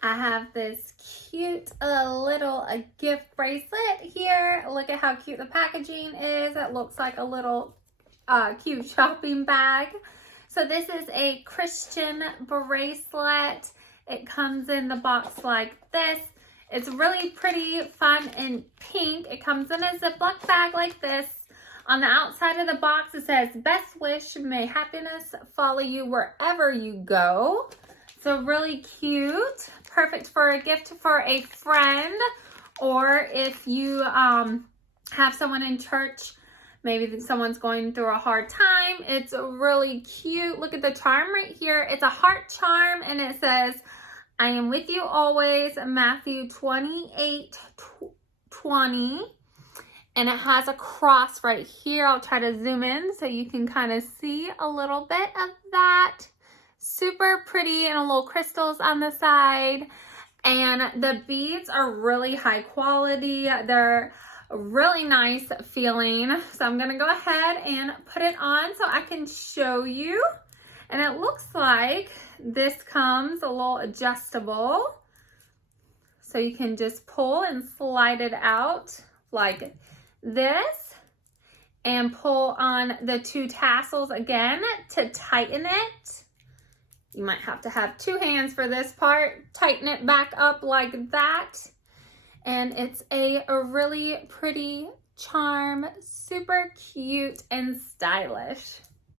I have this cute little gift bracelet here. Look at how cute the packaging is. It looks like a little cute shopping bag. So this is a Christian bracelet. It comes in the box like this. It's really pretty, fun, and pink. It comes in a Ziploc bag like this. On the outside of the box, it says, "Best wish, may happiness follow you wherever you go." So really cute. Perfect for a gift for a friend, or if you have someone in church, maybe someone's going through a hard time. It's really cute. Look at the charm right here. It's a heart charm, and it says, "I am with you always," Matthew 28:20. And it has a cross right here. I'll try to zoom in so you can kind of see a little bit of that. Super pretty, and a little crystals on the side. And the beads are really high quality. They're really nice feeling. So I'm going to go ahead and put it on so I can show you. And it looks like this comes a little adjustable. So you can just pull and slide it out like this, and pull on the two tassels again to tighten it. You might have to have two hands for this part. Tighten it back up like that. And it's a really pretty charm, super cute and stylish.